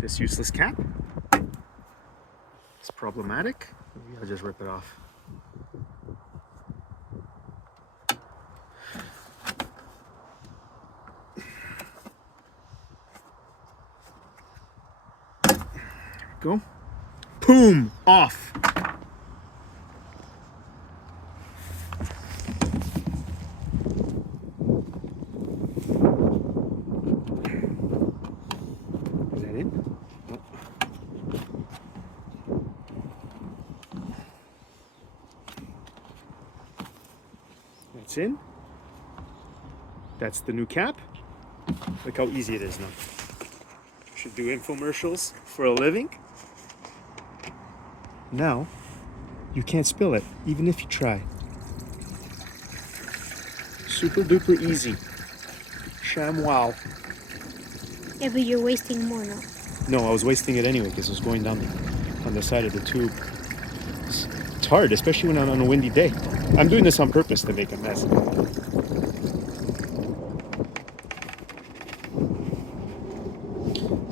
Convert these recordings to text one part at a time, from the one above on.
this useless cap. It's problematic. Maybe I'll just rip it off. Go. Boom! Off. Is that in? No. That's in. That's the new cap. Look how easy it is now. Should do infomercials for a living. Now, you can't spill it, even if you try. Super duper easy. Sham wow. Yeah, but you're wasting more now. No, I was wasting it anyway because it was going down on the side of the tube. It's hard, especially when I'm on a windy day. I'm doing this on purpose to make a mess.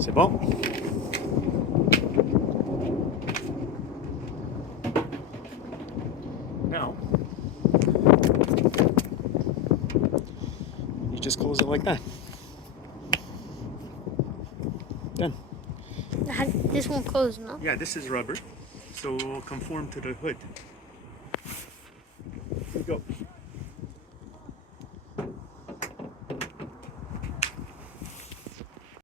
C'est bon. Now, you just close it like that. Done. This won't close, no? Yeah, this is rubber, so it will conform to the hood. Here we go.